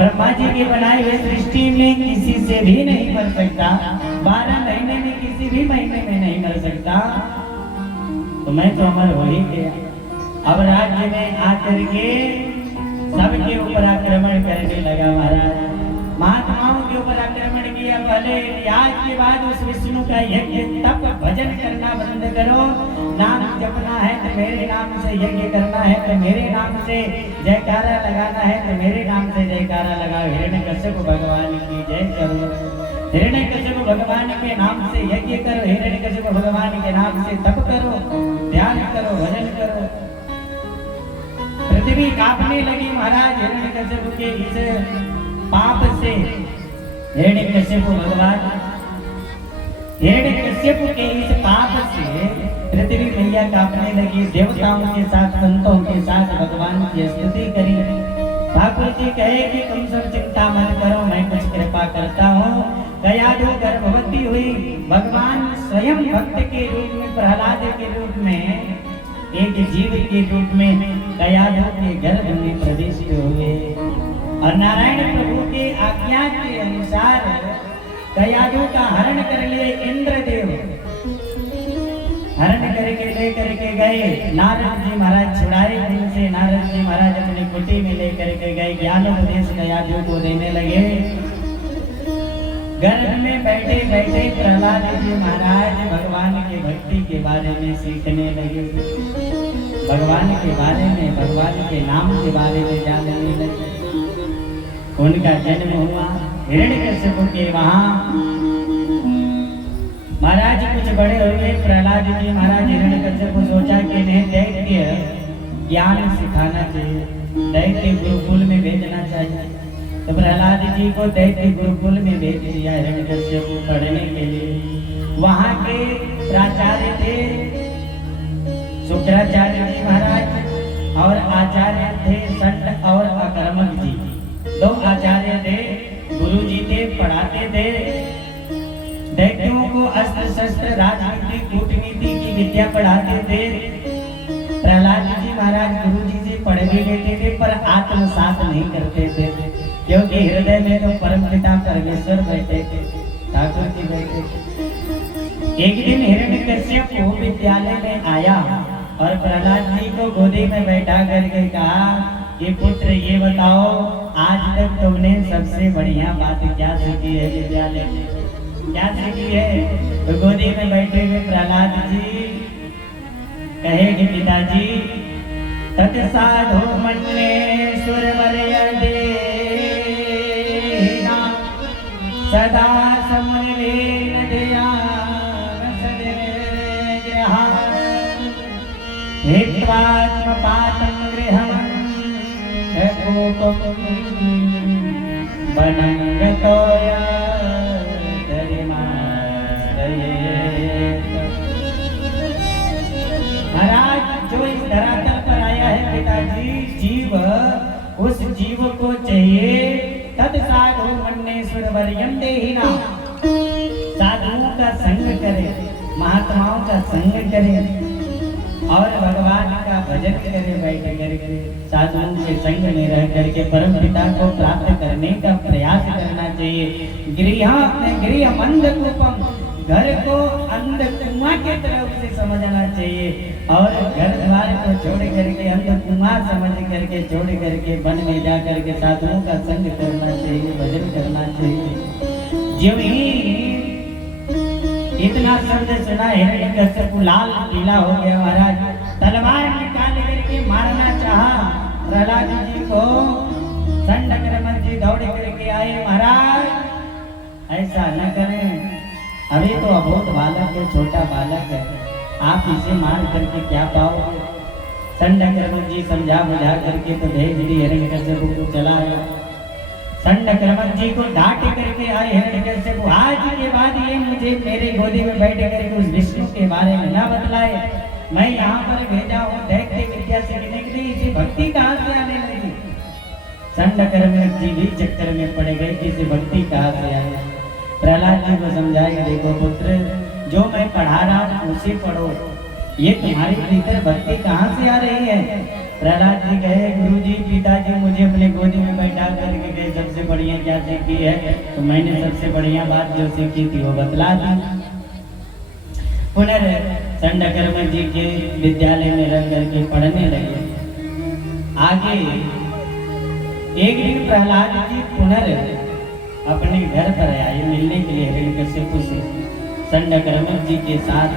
ब्रह्मा जी के बनाए हुए सृष्टि में किसी से भी नहीं मर सकता, 12 महीने में किसी भी महीने में नहीं मर सकता, तो मैं तो अमर हो ही गया। अब राज्य में आकर के सबके ऊपर आक्रमण करने लगा महाराज। महात्माओं के ऊपर आक्रमण किया। पहले आज के बाद उस विष्णु का यज्ञ तप भजन करना बंद करो, नाम जपना है तो मेरे नाम से यज्ञ करना है, तो मेरे नाम से जयकारा लगाना है तो मेरे नाम से जयकारा लगाओ। हिरण्यकश्यप भगवान की जय करो, हिरण्यकश्यप भगवान के नाम से यज्ञ करो, हिरण्यकश्यप भगवान के नाम से तप करो, ध्यान करो, भजन करो। पृथ्वी कांपने लगी महाराज हिरण्यकश्यप के इस पाप से। हिरण्यकश्यप भगवान हिरण्यकश्यप के इस पाप से पृथ्वी मैया कांपने लगी। देवताओं के साथ संतों के साथ भगवान की स्तुति करी। ठाकुर जी कहे कि तुम सब चिंता मत करो, मैं कुछ कृपा करता हूँ। कयाधु गर्भवती हुई, भगवान स्वयं भक्त के रूप में, प्रहलाद के रूप में, एक जीव के रूप में कयाधु के गर्भ में प्रविष्ट हुए और नारायण प्रभु के आज्ञा के अनुसार कयाधु का हरण कर लिए इंद्रदेव। हरण करके लेकर के गए। नारद जी महाराज छुड़ाए उनसे। नारद जी महाराज अपनी कुटी में लेकर के गए, ज्ञान उपदेश कयाधु को देने लगे। गर्भ में बैठे बैठे प्रहलाद जी महाराज भगवान की भक्ति के बारे में सीखने लगे, भगवान के बारे में, भगवान के नाम के बारे में जानने लगे। उनका जन्म हुआ हिरण्यकश्यप के वहां। महाराज कुछ बड़े हुए प्रहलाद जी महाराज हिरण्यकश्यप को सोचा कि इन्हें दैत्य ज्ञान सिखाना चाहिए, दैत्य गुरुकुल में भेजना चाहिए। तो प्रहलाद जी को दैत्य गुरुकुल में भेज दिया हिरण्यकश्यप को पढ़ने के लिए। वहां के प्राचार्य थे शुक्राचार्य जी महाराज और आचार्य थे संत और अकर्मक जी। दो आचार्य थे, गुरु जी थे, पढ़ाते थे। दैत्यों को अस्त्र शस्त्र, राजनीति, कूटनीति की विद्या पढ़ाते थे। प्रहलाद जी महाराज गुरु जी से पढ़ भी लेते थे पर आत्मसात नहीं करते थे, क्योंकि हृदय में तो परमपिता परमेश्वर बैठे थे, ठाकुर जी बैठे थे। एक दिन हिरण्यकश्यप विद्यालय में आया और प्रहलाद जी को गोदी में बैठा करके कहा कि पुत्र ये बताओ आज तक तुमने सबसे बढ़िया बात क्या सीखी है विद्यालय में, क्या सीखी है? तो गोदी में बैठे हुए प्रहलाद जी कहे कि पिताजी तत्साधु मन्ने सुरवर्य देना सदा समन्वेन ध्यान सदेहा हित्वात्मपातं गृहं बनंगतोया महाराज जो इस धरातल पर आया है पिताजी, जीव उस जीव को चाहिए तत्साधु मन्नेश्वर वर्यम देहिना, साधुओं का संग करे, महात्माओं का संग करे और भगवान का भजन करे। बैठ करके साधुओं के संग में रह करके परम पिता को प्राप्त करने का प्रयास करना चाहिए। गृह मंदकूपम, घर को अंध कुआं के तरफ से समझना चाहिए और घर द्वार को छोड़ करके अंध कुआं समझ करके छोड़ करके वन में जा करके साधुओं का संग करना चाहिए, भजन करना चाहिए। जो ही इतना शब्द सुना हिरण्यकश्यप लाल पीला हो गया महाराज। तलवार निकाल करके मारना चाहा प्रहलाद जी को। संडक्रमण जी दौड़ करके आए, महाराज ऐसा न करें, अभी तो अबोध बालक है, छोटा बालक है, आप इसे मार करके क्या पाओगे? संडक्रमण जी समझा बुझा करके तो भेज दी हिरण्यकश्यप को, चला आया। संडक्रमण जी को डांट करके आए हिरण्यकश्यप, आज के बाद ये मुझे मेरे गोदी में बैठ करके उस विष्णु के बारे में ना बतलाए। मैं यहाँ पर भेजा हूँ दैत्य विद्या सीखने के लिए, इसी भक्ति कहाँ से आने लगी? संडक्रमण जी भी चक्कर में पड़ गए, इसी भक्ति कहाँ से आए? प्रहलाद जी को समझाया, देखो पुत्र, जो मैं पढ़ा रहा हूँ उसे पढ़ो, ये तुम्हारे भीतर भक्ति कहाँ से आ रही है? प्रहलाद जी कहे, गुरु जी पिताजी मुझे अपने गोदी में बैठा करके गए, सबसे बढ़िया क्या सीखी है, तो मैंने सबसे बढ़िया बात जो सीखी थी वो बतला दी। पुनः संडकर्म जी के विद्यालय में रह करके पढ़ने लगे। आगे एक दिन प्रहलाद जी पुनः अपने घर पर आए मिलने के लिए हिरण्यकशिपु से संडकर्म जी के साथ।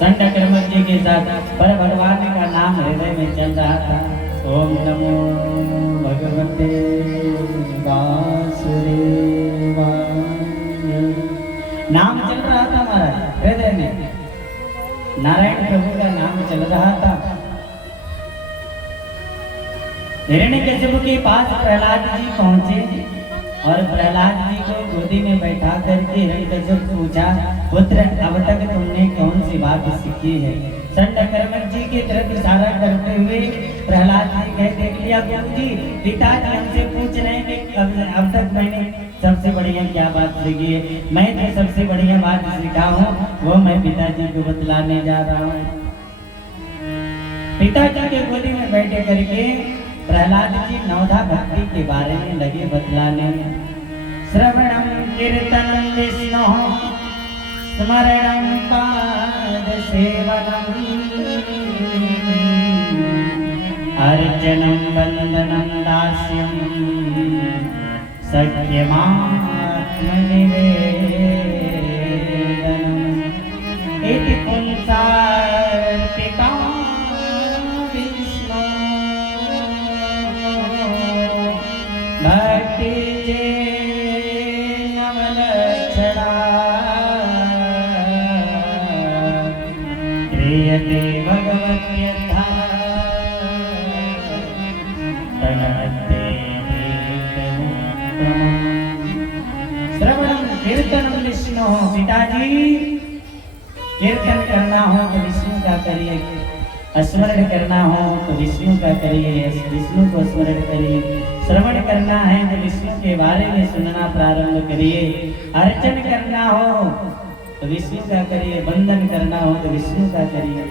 संडकर्म जी के साथ पर भगवान का नाम हृदय में चल रहा था। ओम नमो भगवते वासुदेवाय, नाम चल रहा था महाराज हृदय में, नारायण प्रभु का नाम चल रहा था। हिरण्यकशिपु के पास प्रहलाद जी पहुंचे और प्रहलाद जी को गोदी में बैठा करके हिरण्यकशिपु पूछा, पुत्र अब तक तुमने कौन सी बात सीखी है? संडकर्म जी की तरफ इशारा करते हुए प्रहलाद जी कह, देख लिया गुरु जी, पिताजी हमसे पूछ रहे हैं कि अब तक मैंने सबसे बढ़िया क्या बात सीखी है। मैं जो सबसे बढ़िया बात सीखा हूँ वो मैं पिताजी को बतलाने जा रहा हूँ। पिताजी के गोदी में बैठे करके प्रहलाद जी नवधा भक्ति के बारे में लगे बतलाने। श्रवणम कीर्तनम विष्णु स्मरणम पाद सेवनम अर्चनम वंदनम दास्यम सख्यमात्मनिवेदनम इति पुंसार्पिता विष्णु भक्ति जे नवलक्षणा क्रियते भगवत्यर्था तनहते श्रवणम कीर्तनम विष्णु। पिताजी कीर्तन करना हो तो विष्णु का करिए, स्मरण करना हो तो विष्णु का करिए, विष्णु को स्मरण करिए। श्रवण करना है तो विष्णु के बारे में सुनना प्रारंभ करिए। अर्चन करना हो तो विष्णु का करिए, वंदन करना हो तो विष्णु का करिए।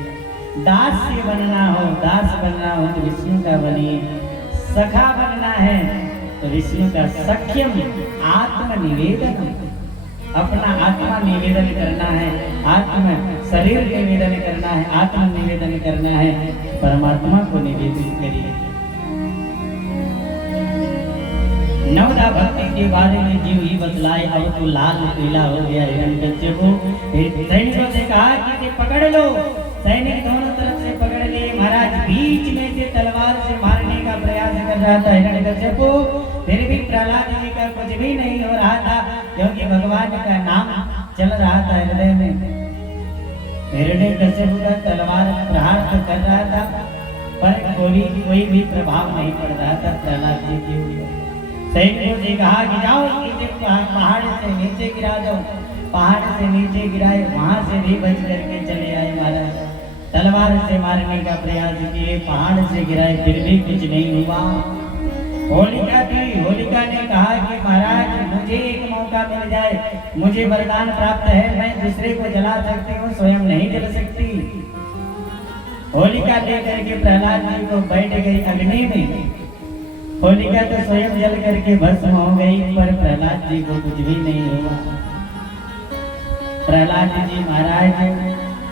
दास्य बनना हो, दास बनना हो तो विष्णु का बनिए। सखा बनना है तो विष्णु का सख्यम आत्मनिवेदन, अपना आत्मा निवेदन करना है, आत्म शरीर निवेदन करना है, आत्म निवेदन करना है, परमात्मा को निवेदित करिए। नवधा भक्ति के बारे में जीव ही बतलाए। अब तो लाल पीला हो गया हिरण्यकशिपु। सैनिकों से कहा कि पकड़ लो। सैनिक दोनों तरफ से पकड़ लिए। महाराज बीच में से तलवार से मारने का प्रयास कर रहा था हिरण्यकशिपु, फिर भी प्रहलाद जी का कुछ भी नहीं हो रहा था, क्योंकि भगवान का नाम चल रहा था हृदय में। हिरण्यकशिपु का तलवार प्रहार तो कर रहा था, पर कोई भी प्रभाव नहीं पड़ रहा था प्रहलाद जी के ऊपर। सैनिकों से कहा कि जाओ इसे पहाड़ से नीचे गिरा दो। पहाड़ से नीचे गिराए, वहां से भी बच करके चले आए महाराज। तलवार से मारने का प्रयास किए, पहाड़ से गिराए, फिर भी कुछ नहीं हुआ। होलिका थी, होलिका ने कहा कि महाराज मुझे एक मौका मिल जाए, मुझे वरदान प्राप्त है, मैं दूसरे को जला सकती हूँ, स्वयं नहीं जल सकती। होलिका लेकर के प्रहलाद जी को बैठ गई अग्नि में। होलिका तो स्वयं जल करके भस्म हो गई, पर प्रहलाद जी को कुछ भी नहीं हुआ। प्रहलाद जी महाराज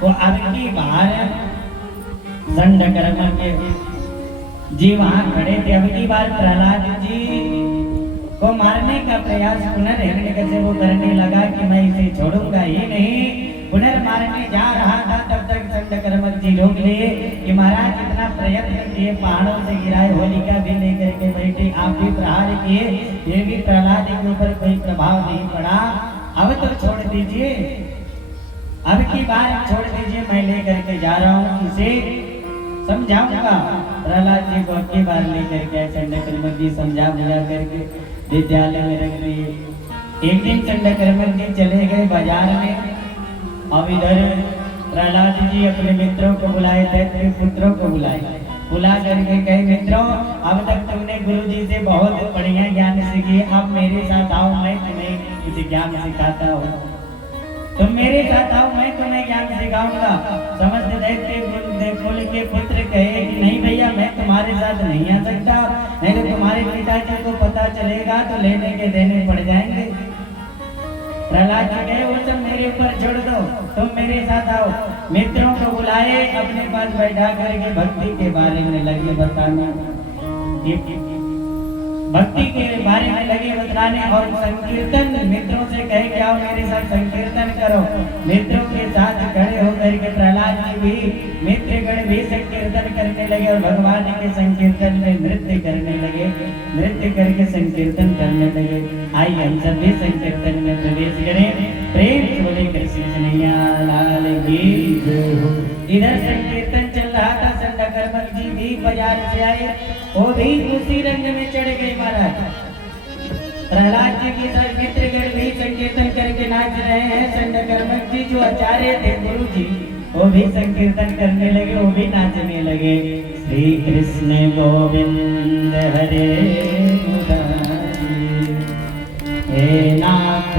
को अब की बार संडकर्म के जी वहां खड़े थे। अब की बार प्रहलाद जी को मारने का प्रयास पुनः हिरण्यकशिपु करने लगा कि मैं इसे छोड़ूंगा ही नहीं। पुनर्मारने जा रहा था, तब तक संडकर्म जी रोक लिए कि महाराज इतना प्रयत्न किए, पहाड़ों से गिराए, होलिका भी लेकर के बैठे, आप भी प्रहार किए, ये भी प्रहलाद के ऊपर कोई प्रभाव नहीं पड़ा, अब तो छोड़ दीजिए, अब की बार छोड़ दीजिए, मैं लेकर के जा रहा हूँ, इसे समझाऊंगा। प्रहलाद जी को अब की बार लेकर के संडकर्म जी समझा बुझा करके विद्यालय में रख दिए। एक दिन संडकर्म जी चले गए बाजार में, अब इधर प्रहलाद जी अपने मित्रों को बुलाए, दैत्य पुत्रों को बुलाए, बुला करके कहे मित्रों अब तक तुमने गुरु जी से बहुत बढ़िया ज्ञान सीखी, अब मेरे साथ आओ, मैं तुम्हें कुछ ज्ञान सिखाता हूँ। तुम मेरे साथ आओ, मैं तुम्हें ज्ञान सिखाऊंगा। समस्त दैत्य कुल के पुत्र कहे कि नहीं भैया भैया मैं तुम्हारे साथ नहीं आ सकता, नहीं तो तुम्हारे पिताजी को पता चलेगा तो लेने के देने पड़ जाएंगे। प्रहलाद जी कहे वो सब मेरे ऊपर छोड़ दो, तुम मेरे साथ आओ। मित्रों को बुलाए, अपने पास बैठा करके भक्ति के बारे में लगे बताने, भक्ति के बारे में लगे बतलाने और संकीर्तन मित्रों से कहे कि आओ मेरे साथ संकीर्तन करो। मित्रों के साथ खड़े होकर के प्रहलाद जी भी मित्रगण भी संकीर्तन करने लगे और भगवान के संकीर्तन में नृत्य करने लगे, नृत्य करके संकीर्तन करने लगे। आइए हम सब भी संकीर्तन में प्रवेश करें। प्रेम से बोले कृष्ण कन्हैया लाल की जय हो। इधर संकीर्तन चल रहा था, संडकर्मक जी भी बाजार से आए, वो भी उसी रंग में चढ़ गए महाराज। प्रहलाद जी के साथ मित्रगण भी संकीर्तन करके नाच रहे हैं। संडकर्मक जी जो आचार्य थे गुरु जी, वो भी संकीर्तन करने लगे, वो भी नाचने लगे। श्री कृष्ण गोविंद हरे मुरारी, हे नाथ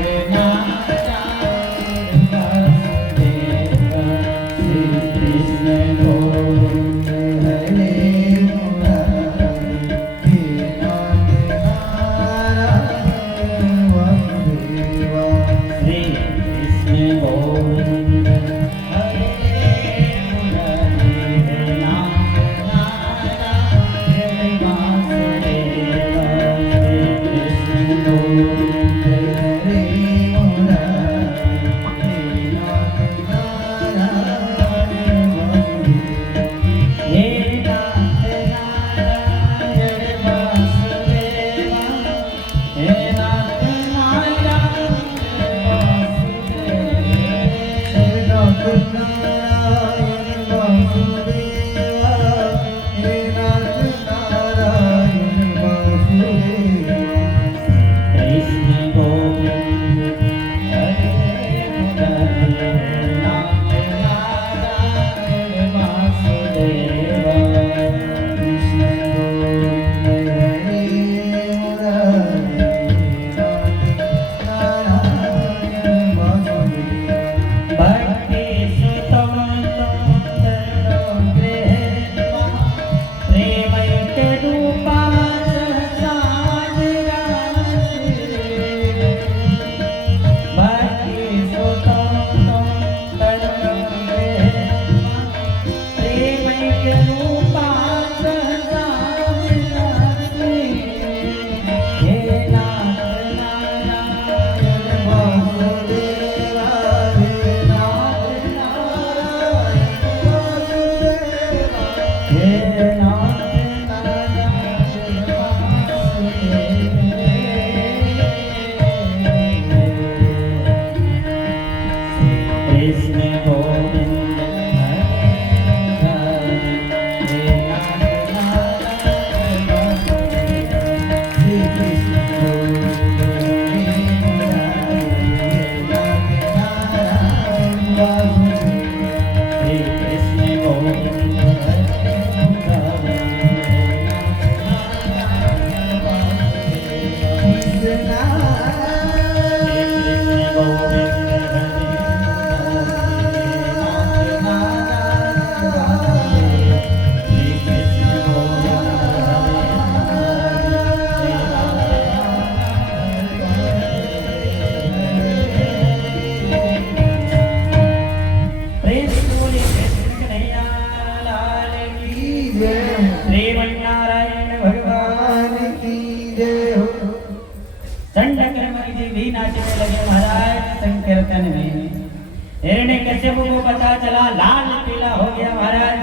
हिरण्यकश्यप को पता चला, लाल पीला हो गया महाराज।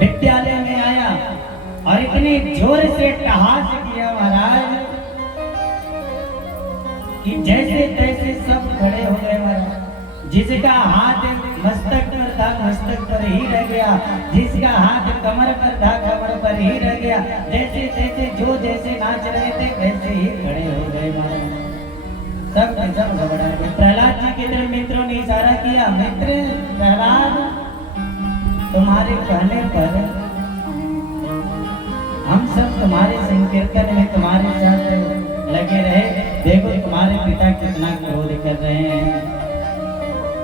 विद्यालय में आया और इतने जोर से टहास किया महाराज कि जैसे तैसे सब खड़े हो गए महाराज। जिसका हाथ मस्तक पर था मस्तक पर ही रह गया, जिसका हाथ कमर पर था कमर पर ही रह गया। जैसे तैसे जो जैसे नाच रहे थे वैसे ही खड़े हो गए महाराज। सब घबरा गए। प्रहलाद जी के तरफ मित्रों ने इशारा किया, मित्र प्रहलाद तुम्हारे कहने पर हम सब तुम्हारे संकीर्तन में तुम्हारे साथ लगे रहे। देखो तुम्हारे पिता कितना क्रोध कर रहे हैं,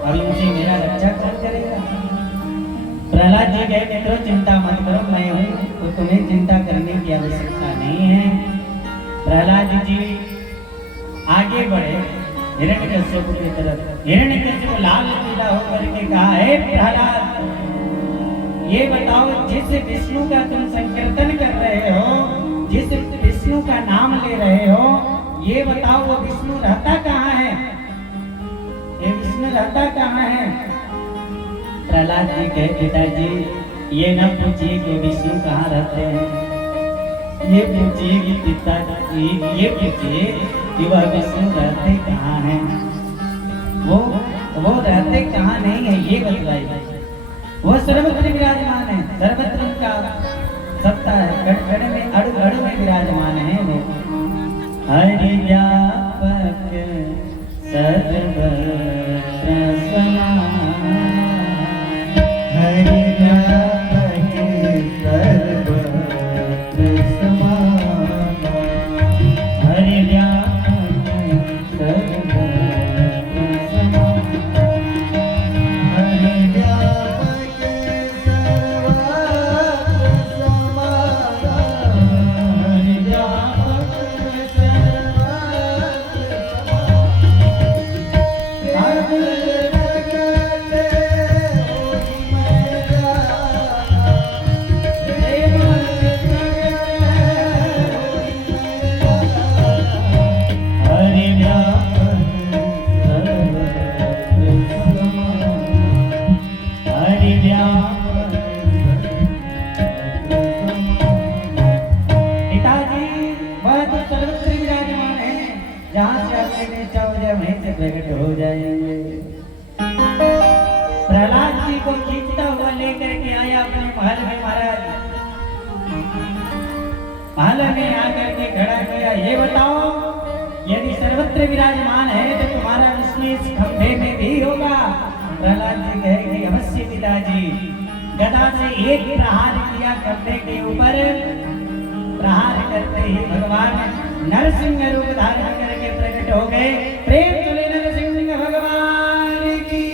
अब इनसे मेरा रक्षा कौन करेगा? प्रहलाद जी कहे मित्रों चिंता मत करो, मैं हूँ तो तुम्हें चिंता करने की आवश्यकता नहीं है। प्रहलाद जी आगे बढ़े हिरण्यकश्यप की तरफ। हिरण्यकश्यप लाल पीला होकर के कहा, हे प्रहलाद, ये बताओ जिस विष्णु का तुम संकीर्तन कर रहे हो, जिस विष्णु का नाम ले रहे हो, ये बताओ वो विष्णु रहता कहाँ है? ये विष्णु रहता कहाँ है? प्रहलाद जी कहे पिताजी ये न पूछिए कि विष्णु कहाँ रहते हैं, ये पूछिए कि पिताजी ये पूछिए कि वह विष्णु रहते कहाँ हैं। वो रहते कहाँ नहीं है ये बतलाइए। वो सर्वत्र विराजमान है, सर्वत्र उनका सत्ता है, कण कण में अणु अणु में विराजमान है वो। हरि व्यापक सर्वत्र समान, हरि व्यापक सर्वत्र समान, हरि व्यापक सर्वत्र समान, हरि व्यापक सर्वत्र समान, हरि व्यापक प्रकट हो जाएंगे। प्रहलाद जी को खींचता हुआ लेकर के आया अपने महल में महाराज। महल में आकर के खड़ा किया, ये बताओ यदि सर्वत्र विराजमान है तो तुम्हारा विष्णु इस खंभे में भी होगा? प्रहलाद जी कहे कि अवश्य पिताजी। गदा से एक प्रहार किया खंभे के ऊपर, प्रहार करते ही भगवान नरसिंह रूप धारण करके प्रकट हो गए। प्रेम तुले नरसिंह भगवान की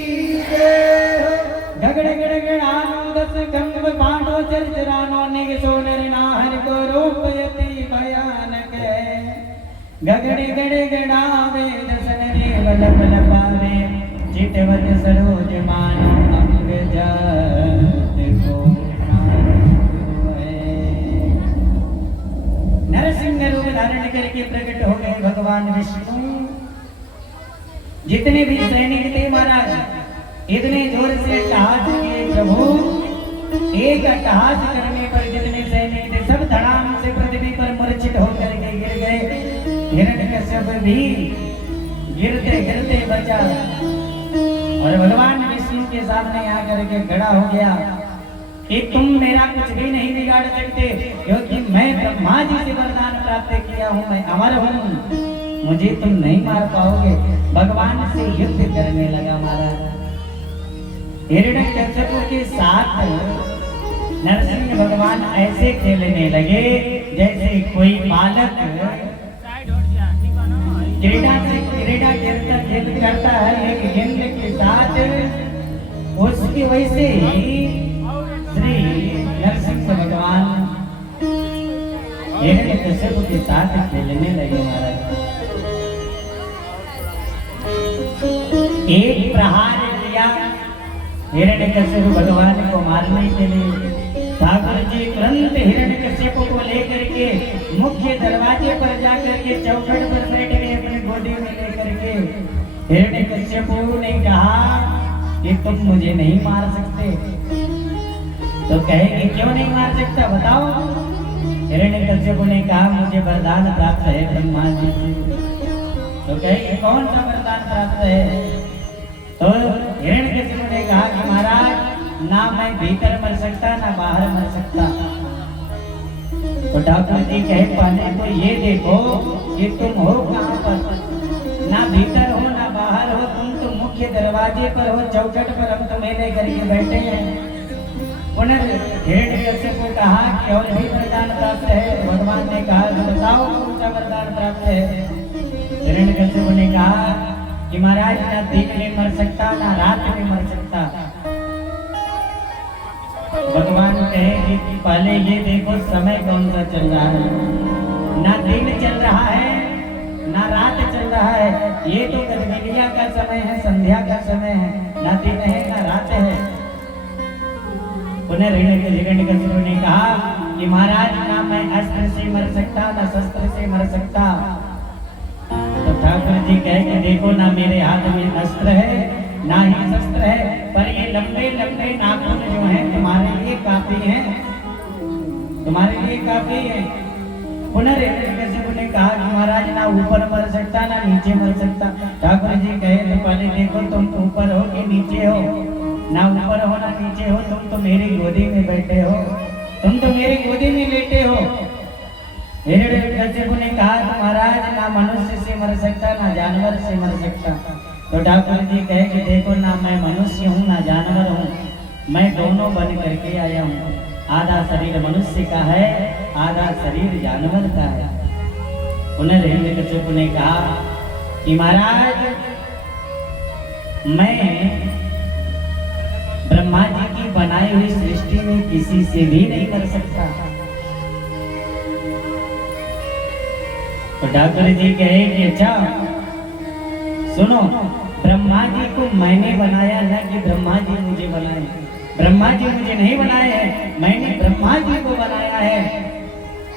गगड़ गड़गड़ानो दस खंभ पांडो चरचरानो निगसो नरनाहर को रूपयति भयानक है। गगड़ गड़गड़ावे दसन रे बल बल पावे, चितवत सरोज मानो अंग जात को नरसिंह रूप धारण करके प्रकट हो गए भगवान विष्णु। जितने भी सैनिक थे महाराज, इतने जोर से अट्टहास किए प्रभु। एक अट्टहास करने पर जितने सैनिक थे सब धड़ाम से पृथ्वी पर मूर्छित होकर के गिर गए। हिरण्यकश्यप भी गिरते गिरते बचा और भगवान विष्णु के सामने आकर के खड़ा हो गया कि तुम मेरा कुछ भी नहीं बिगाड़ सकते, क्योंकि मैं ब्रह्मा जी से वरदान प्राप्त किया हूँ, मैं अमर हूँ, मुझे तुम नहीं मार पाओगे। भगवान से युद्ध करने लगा महाराज। हिरण्यकश्यप के साथ नरसिंह भगवान ऐसे खेलने लगे जैसे कोई बालक क्रीड़ा करता है एक गेंद के साथ, उसकी वैसे ही श्री नरसिंह भगवान हिरण्यकश्यप के साथ खेलने लगे महाराज। एक प्रहार किया हिरण्यकश्यप भगवान को मारने के लिए। ठाकुर जी तुरंत हिरण्यकश्यप को लेकर के मुख्य दरवाजे पर जाकर के चौखट पर बैठ गए अपनी गोदी में लेकर के। हिरण्यकश्यप ने कहा कि तुम मुझे नहीं मार सकते। तो कहेंगे क्यों नहीं मार सकता बताओ। हिरण्यकश्यप ने कहा मुझे वरदान प्राप्त है ब्रह्मा जी से। तो कहेंगे कौन सा वरदान प्राप्त है। तो हिरण्यकश्यप ने कहा कि महाराज ना मैं भीतर मर सकता ना बाहर मर सकता। तो ठाकुर जी कहे पहले तो ये देखो कि तुम हो कहाँ पर, ना भीतर हो ना बाहर हो, तुम तो मुख्य दरवाजे पर हो, चौखट पर हम तुम्हें लेकर के बैठे हैं। पुनः हिरण्यकश्यप को कहा कि और भी वरदान प्राप्त है। भगवान ने कहा बताओ कौन सा वरदान प्राप्त है। हिरण्यकश्यप ने कहा कि महाराज ना दिन में मर सकता ना रात में मर सकता। भगवान कहे कि पहले ये देखो समय कौन सा चल रहा है, ना दिन चल रहा है ना रात चल रहा है, ये तो गजबिलिया का समय है, संध्या का समय है, ना दिन है ना रात है। पुनः हिरण्यकशिपु ने कहा कि महाराज ना मैं अस्त्र से मर सकता ना शस्त्र से मर सकता। तो ठाकुर जी कहे कि देखो ना मेरे हाथ में अस्त्र है ना ही शस्त्र है, पर ये लंबे लंबे नाखून जो हैं तुम्हारे लिए काफी हैं, तुम्हारे लिए काफी है। पुनः हिरण्यकशिपु ने कहा कि महाराज ना ऊपर मर सकता ना नीचे मर सकता। ठाकुर जी कहे तो पहले देखो तुम ऊपर हो कि नीचे हो, ना ऊपर हो ना नीचे हो, तुम तो मेरी गोदी में बैठे हो, तुम तो मेरी गोदी में लेटे हो। हिरण्यकशिपु ने कहा तो महाराज ना मनुष्य से मर सकता ना जानवर से मर सकता। तो ठाकुर जी कहे कि देखो ना मैं मनुष्य हूँ ना जानवर हूँ, मैं दोनों बन करके आया हूँ। आधा शरीर मनुष्य का है आधा शरीर जानवर का है। पुनः हिरण्यकशिपु ने कहा कि महाराज मैं ब्रह्मा जी की बनाई हुई सृष्टि में किसी से भी नहीं कर सकता। तो ठाकुर जी कहे कि अच्छा सुनो, ब्रह्मा जी को मैंने बनाया ना कि ब्रह्मा जी मुझे बनाए। ब्रह्मा जी मुझे नहीं बनाए हैं, मैंने ब्रह्मा जी को बनाया है।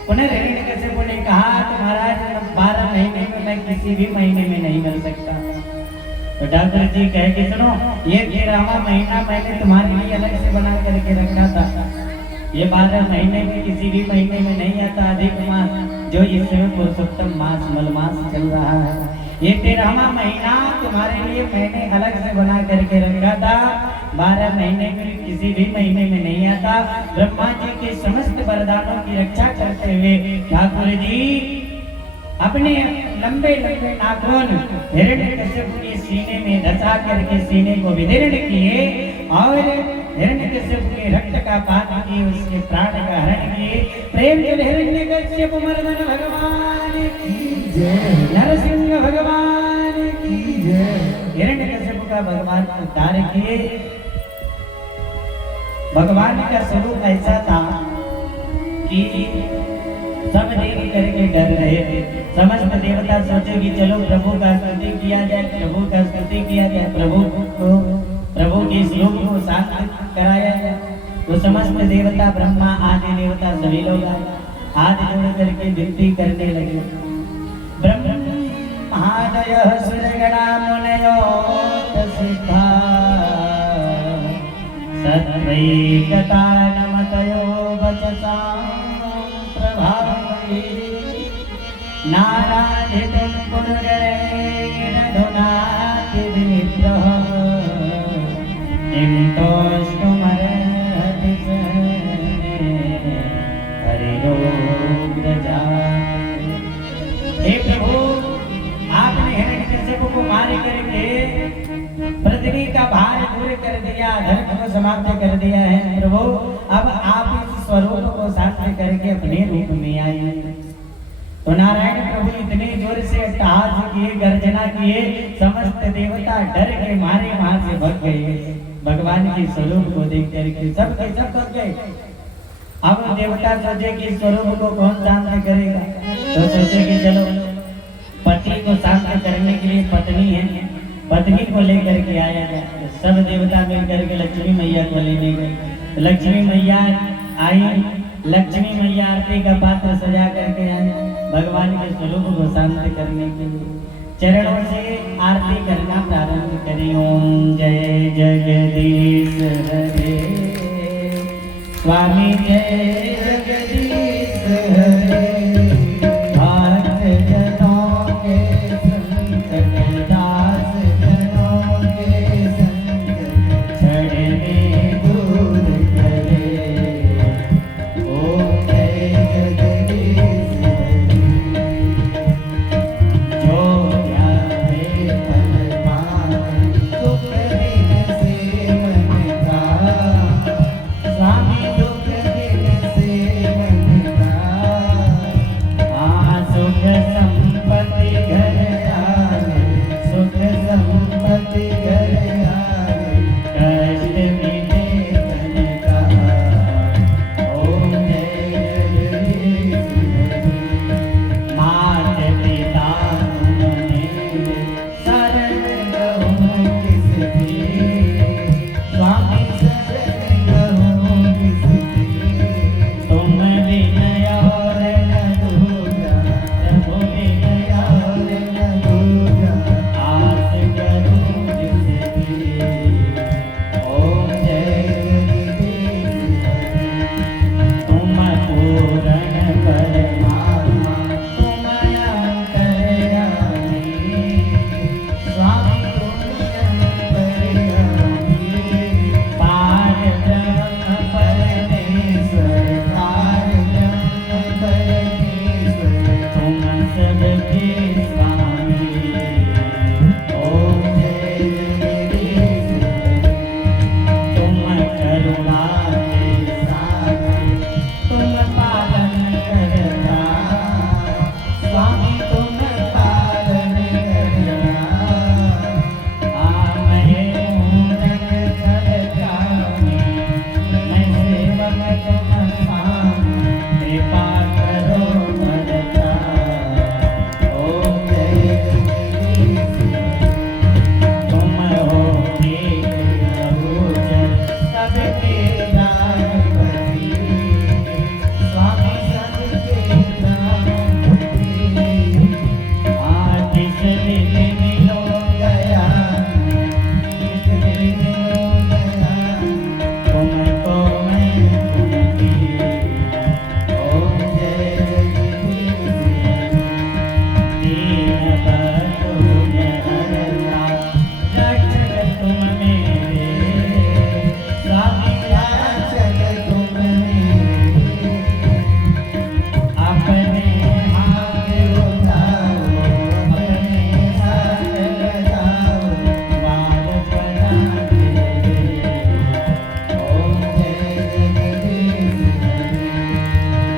पुनः हिरण्यकशिपु ने कहा तो महाराज 12 महीने में मैं किसी भी महीने में नहीं मिल सकता। तो ठाकुर जी कहे कि सुनो, ये 13वां महीना मैंने तुम्हारे लिए अलग से बना करके रखा था। ये 12 महीने में किसी भी महीने में नहीं आता। अधिक मास जो इस समय पुरुषोत्तम मास मलमास चल रहा है, ये 13वां महीना तुम्हारे लिए मैंने अलग से बना करके रखा था। 12 महीने में किसी भी महीने में नहीं आता। ब्रह्मा जी के समस्त वरदानों की रक्षा करते हुए ठाकुर जी अपने लंबे लंबे नाखून हिरण्यकशिपु के सीने में धसा करके सीने को विदीर्ण किए और हिरण्यकशिपु के रक्त का पान किए, उसके प्राण का हरण किए। प्रेम से हिरण्यकशिपु मर्दन भगवान की जय, नरसिंह भगवान की जय। हिरण्यकशिपु का भगवान उद्धार किए। भगवान का स्वरूप ऐसा था कि सब देख करके डर रहे थे। समस्त देवता सोचे कि चलो प्रभु का स्तुति किया जाए, प्रभु का स्तुति किया जाए, प्रभु के श्लोक को शांत कराया जाए। तो समस्त देवता ब्रह्मा आदि देवता सभी लोग हाथ जोड़ करके विनती करने लगे। ब्रह्मादयः सुरगणा मुनयो सिद्धा सत्वैकता नमतयो वचसा प्रभावै नाराधितं पुनरेण धुनाति विनिग्रह किन्तोष्टुमर्हति हरिरोग्रजा। हे प्रभु, आपने हिरण्यकशिपु को मार करके पृथ्वी का भार दूर कर दिया, धर्म को समाप्त कर दिया है। प्रभु अब आप इस स्वरूप को शांत करके अपने रूप में आए। तो नारायण प्रभु इतने जोर से अट्टहास किए, गर्जना किए, समस्त देवता डर के मारे वहां से भाग गए। भगवान के स्वरूप को देख करके सब के सब भाग गए। अब देवता सोचे कि स्वरूप को कौन शांत करेगा, तो सोचे कि चलो पति को शांत करने के लिए पत्नी है, पत्नी को लेकर के आया जाए। सब देवता मिलकर के लक्ष्मी मैया को लेने गए। लक्ष्मी मैया आई, लक्ष्मी मैया आरती का पात्र सजा करके आई भगवान के स्वरूप को शांत करने के लिए। चरणों से आरती करना प्रारंभ करें। ओम जय जगदीश हरे स्वामी, जय जगदीश हरे। भक्त जनों के संकट, दास जनों के संकट छड़ने दूर करे। ओम जय जगदीश हरे। जो जाने पल पाए दुख दिन से मन का, स्वामी दुख दिन से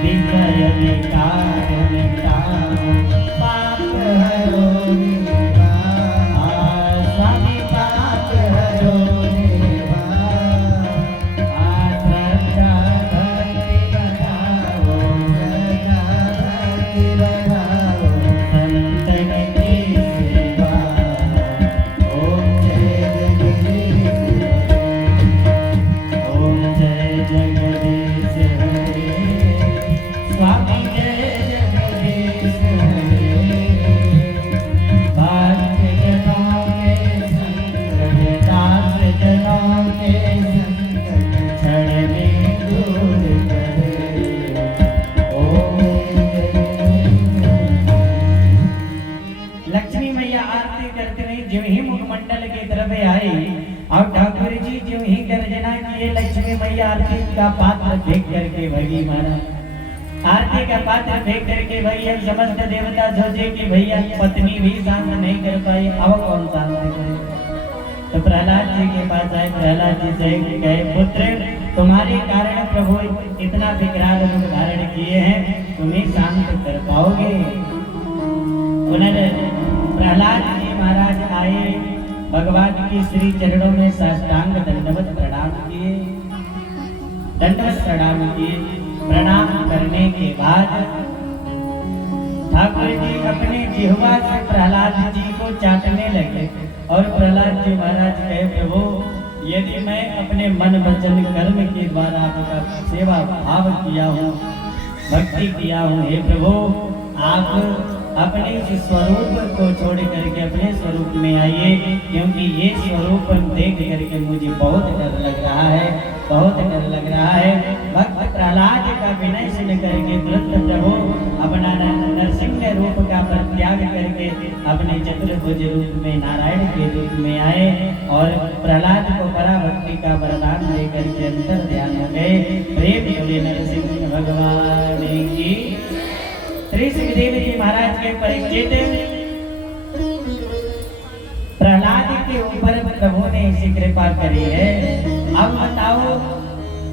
विषय विकार मिटाओ पाप हरो स्वामी पाप हरो श्रद्धा भक्ति बढ़ाओ संतन की सेवा ओम जय जगदीश ओम जय जगदीश हरे स्वामी जय जगदीश हरे भक्त जनों के संकट दास जनों के संकट क्षण में दूर करे ओम लक्ष्मी मैया आरती करते नहीं जो ही मुखमंडल की तरफ आई और ठाकुर जी जो ही गर्जना किए लक्ष्मी मैया आरती का पात्र देख करके भगी महाराज आरती का पात्र देख करके भैया समस्त देवता सोचे कि भैया पत्नी भी शांत नहीं कर पाई अब कौन शांत करे तो प्रहलाद जी के पास आए प्रहलाद जी से कहे पुत्र तुम्हारे कारण प्रभु इतना विकराल रूप धारण किए हैं तुम्हें शांत कर पाओगे प्रहलाद जी महाराज आए भगवान की श्री चरणों में साष्टांग दंडवत प्रणाम किए दंडवत प्रणाम किए प्रणाम करने के बाद ठाकुर जी अपने जिह्वा से प्रहलाद जी को चाटने लगे और प्रहलाद जी महाराज कहे प्रभु यदि मैं अपने मन वचन कर्म के द्वारा आपका सेवा भाव किया हूँ भक्ति किया हूँ हे प्रभु आप अपने इस स्वरूप को छोड़ करके अपने स्वरूप में आइए क्योंकि ये स्वरूप देख करके मुझे बहुत डर लग रहा है बहुत डर लग रहा है भक्त प्रहलाद का विनय सुन करके तुरंत प्रभु अपना नरसिंह रूप का परित्याग करके अपने चतुर्भुज रूप में नारायण के रूप में आए और प्रहलाद को बड़ा भक्ति का वरदान दे करके अंतर ध्यान हो गए प्रेम बोले नरसिंह भगवान की श्री सुखदेव जी महाराज के परिचित प्रहलाद के ऊपर प्रभु ने ऐसी कृपा करी है अब बताओ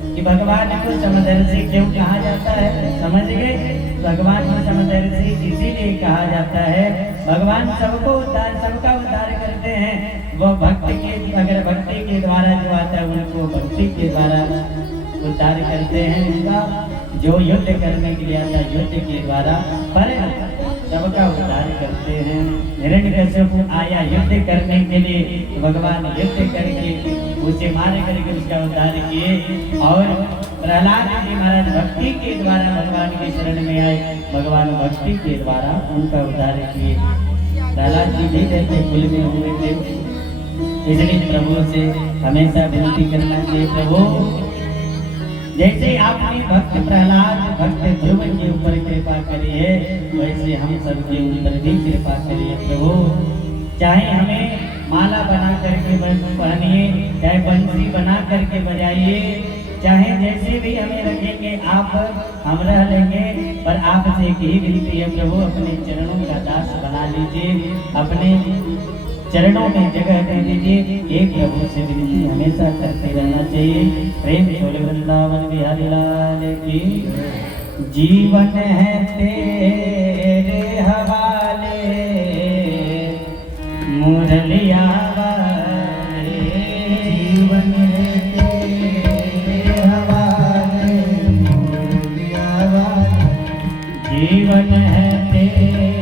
कि भगवान को समदर्शी क्यों कहा जाता है समझ गए भगवान को समदर्शी इसीलिए कहा जाता है भगवान सबको उद्धार सबका उद्धार करते हैं वो भक्त के अगर भक्ति के द्वारा जो आता है उनको भक्ति के द्वारा उद्धार करते हैं उनका जो युद्ध करने के लिए आता युद्ध के द्वारा पर सबका उद्धार करते हैं हिरण्यकश्यप आया युद्ध करने के लिए भगवान युद्ध करके उसे मार करके उसका उद्धार किए और प्रहलाद जी महाराज भक्ति के द्वारा भगवान के शरण में आए भगवान भक्ति के द्वारा उनका उद्धार किए प्रहलाद जी भी जैसे कुल में हुए थे इसलिए प्रभु से हमेशा विनती करना चाहिए प्रभु जैसे आपने भक्त प्रहलाद भक्त ध्रुव के ऊपर कृपा करी है वैसे हम सबके ऊपर भी कृपा करिए प्रभु चाहे हमें माला बना करके पहनिए चाहे बंसी बना करके बजाइए चाहे जैसे भी हमें रखेंगे आप हम रह लेंगे पर आपसे एक ही विनती है प्रभु अपने चरणों का दास बना लीजिए अपने चरणों में जगह दे दीजिए एक प्रभु से विनती हमेशा करते रहना चाहिए प्रेम छोले वृंदावन बिहारी लाल की जीवन है तेरे हवाले मुरलिया वाले जीवन है तेरे हवाले मुरलिया वाले जीवन है तेरे